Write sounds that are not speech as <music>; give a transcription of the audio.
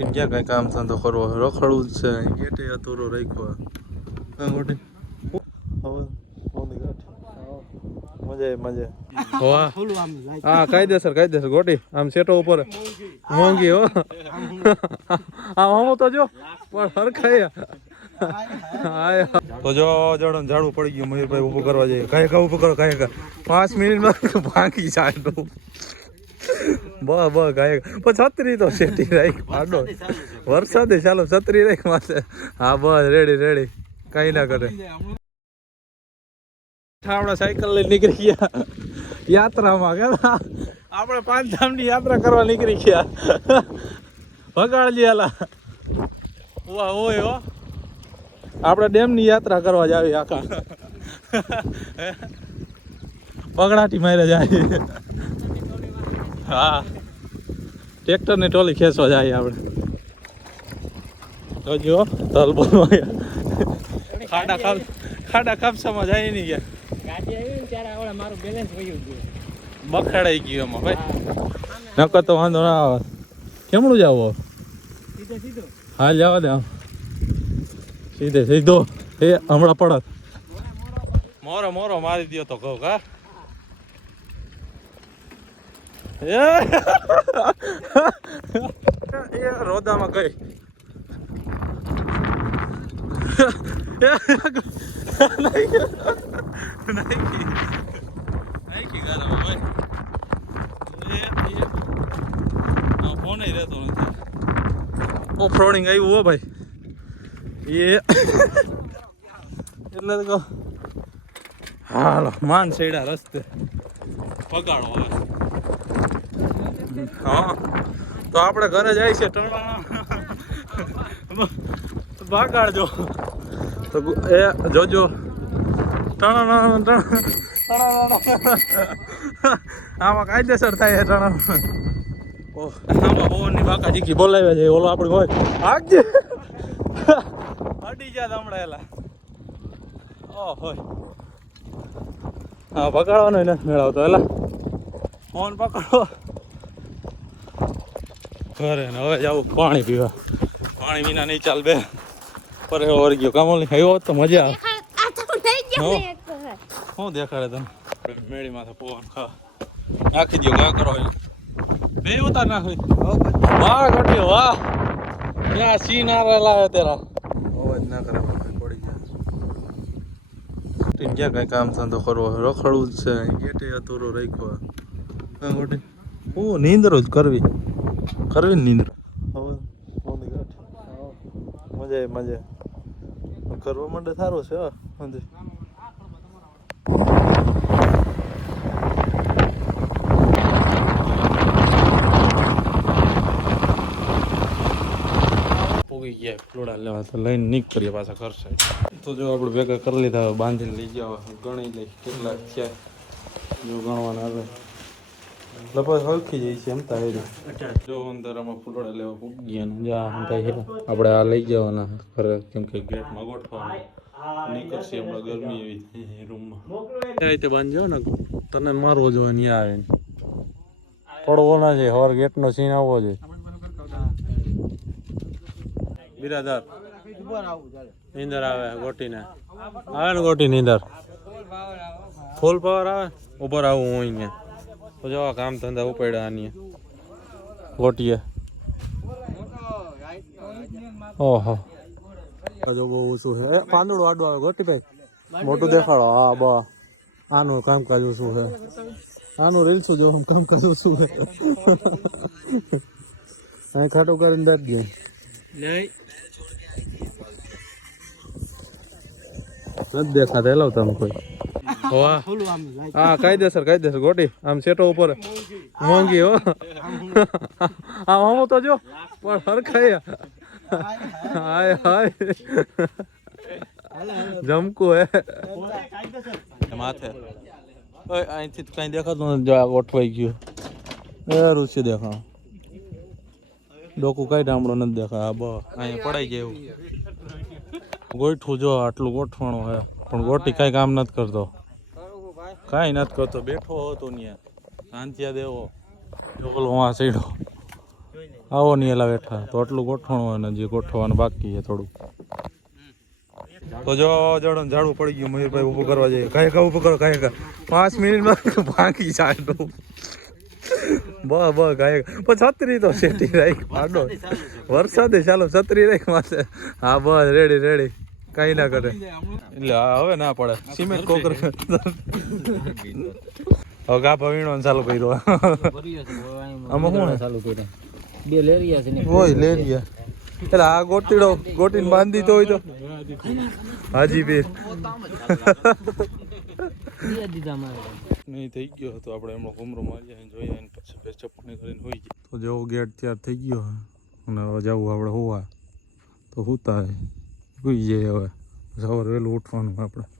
ગોટીને ક્યાં કઈ કામ ધંધો કરવો રખડવું જ છે. ગેટે અધૂરો રાખ્યો ગોટી મજા મજા હા કાયદેસર કાયદેસર ગોટી. આમ સેટો ઉપર. મોંઘી હો. આમ હમ તો જો. પણ હરખાય તો જો જડો ઝાડુ પડી ગયું મયુરભાઈ ઊભું કરવા જઈએ. કાંઈ કા ઉભું કરો કાંઈ કા પાંચ મિનિટમાં <laughs> ભાગી જાય બ બ ગાયક પણ છત્રી તો શેટી રાખ. આડો વરસાદે ચાલો છત્રી રાખ માથે. હા બસ રેડી રેડી કાંઈ ના કરે. આપણે સાયકલ લઈ નીકળી ગયા. યાત્રામાં કે આપણે પાંચ ધામની યાત્રા કરવા નીકળી ગયા. ભગાડજી આલા વાહ ઓય હો. આપણે ડેમની યાત્રા કરવા જાવી આખા. પગડાટી મારે જાય. હા. ટ્રેક્ટરની ટોલી ખેંચવા જાય આપણે. તો જો તલ બોલવા ખાડા ખાબ ખાડા ખાબસામાં જાય નહીં ગયા. આવી ને ત્યારે મારું બેલેન્સ વયું ગયું. બખાડાઈ ગયું એમાં ભાઈ. નકર તો વાંધો ના આવે. કેમનું જાવ? સીધે સીધું. હાલ જવા દે આમ. સીધે સીધો. એ હમણાં પડત. મોરો મોરો. મારી દ્યો તો કહું કા એ રોદામાં ગઈ. નાખી નાખી ગારામાં ભાઈ ફોન રહેતો નથી ઓફ આવ્યું હો ભાઈ. એ. એટલે તો હાલો, માન સેડા રસ્તે. પગાડો હવે હા. તો આપણે ઘરે જાય છે. ટણા ભાગાડજો તો એ જોજો. ટણા આમાં કાયદેસર થાય ટણા. આમાં પવનની બાકા જીકી બોલાવ્યા છે. ઓલો આપણે હોય. આગજે અડી હમણાં એલા ઓ હોય. હા પકડવાનો નથી મેળવતો. એલા ફોન પકડો. ઘરે ને હવે જાવું પાણી પીવા. પાણી વિના નહીં ચાલ બે પર ઓર ગયો. કામોલ નહીં આવ્યો હોત તો મજા આવે. આ તો થઈ ગયો હો. ને એક વખત. શું દેખાડે તમે મેળી માથે પવન ખા. નાખી દો ક્યાં કરો બે ઉતાર નાખી વાહ કટ્યો વાહ. ક્યાં સી નારા લાવે તેરા. અવાજ ના કરે પડી જાય ક્યાં કઈ કામ ધંધો કરવો રખડવું જ છે. ગેટે અધૂરો રાખ્યો ઓ નીંદરો જ કરવી. કરવી ને નીંદરો. હવે કોની ગાંઠ મજા મજા કરવા માટે સારું છે હા સમજી પોગી ગયા ફ્લોડા લેવા તો લઈને નીકળીએ પાછા ઘર સાઈડ. તો જો આપણે ભેગા કરી લીધા બાંધીને લઈ જાવ ગણી લઈ કેટલા થયા જો ગણવાના આવે. લગભગ હલકી જાય છે એમ તા જો અંદર આમાં ફૂલોડા લેવા પૂગી ગયા ને જા આમ થાય છે. આપણે આ લઈ જવાના ઘરે કેમ કે ગેટમાં ગોઠવાના. નીકળશે હમણાં ગરમી એવી છે રૂમમાં ત્યાં રીતે બાંધજો ને તને મારવો જોઈએ નહીં આવે ને. પડવો ના છે હવાર ગેટનો સીન આવવો જોઈએ. બિરાદર. નીંદર આવે ગોટીને. આવે ને ગોટી નીંદર. ફૂલ પાવર આવે ઉપર આવું. હું અહીંયા. તો જો કામ ધંધા ઉપાડ્યા આની. ગોટીએ. ઓહો. જો બહુ ઓછું છે. પાંદડું આડું આવે ગોટીભાઈ. મોટું દેખાડો. હા બા. આનું કામકાજ ઓછું છે. આનું રીલ્સું જો કામકાજ ઓછું છે? અહીં ખાટું કરીને નહીં. નથી દેખાતા. તમે કોઈ વાહ ખુલ્લું આમ જાય હા કાયદેસર કાયદેસર ગોટી. આમ સેટો ઉપર. મોંઘી હો. આમ હમ તો જો પણ હરખાય હાય હાય. જમકું હે. માથે. અહીંથી કઈ દેખાતું નથી જો આ ગોઠવાઈ ગયું. એ રુચિ દેખા ડોકું કઈ ડામડો નથી દેખાય આ બસ. અહીંયા પડાઈ જાય એવું. ગોઠવું જો આટલું ગોઠવાણું હે પણ ગોટી કઈ કામ નથી કરતો. કાંઈ નથી કરતો, બેઠો હતો ત્યાં શાંતિયા દેવો. પેલો વાં આવો નહીં એલા બેઠા. તો આટલું ગોઠવણું જે ગોઠવવાનું બાકી છે થોડું તો જો જડો ઝાડું પડી ગયું, મયુરભાઈ ઊભું કરવા જઈએ. કઈ કા ઊભું કરો, કઈ કા પાંચ મિનિટમાં ભાંગી જાય બ બ, કાંઈ પણ છત્રી તો શેટી રાખ પાડો વરસાદે ચાલો, છત્રી રાખ માથે. હા, બસ, રેડી રેડી. કાંઈ ના કરે. એટલે હા હવે ના પડે. સિમેન્ટ કોકર હવે ગાભા ને ચાલુ કર્યું. આમાં શું? ચાલુ કર્યા બે લેરિયા છે ને. ઓય લે ગયા એટલે આ ગોટીડો ગોટીને બાંધી તો હોય તો. હાજી પીર બે નહીં થઈ ગયો હતો. આપણે એમનો ઘુમરો મારી જોઈએ અને પછી ફેર ચપણી કરીને હોઈ તો જેવો ગેટ તૈયાર થઈ ગયો અને જવું આપણે હોવા. તો હુતા હોઈ જાય હવે સવારે વહેલું ઉઠવાનું આપણે.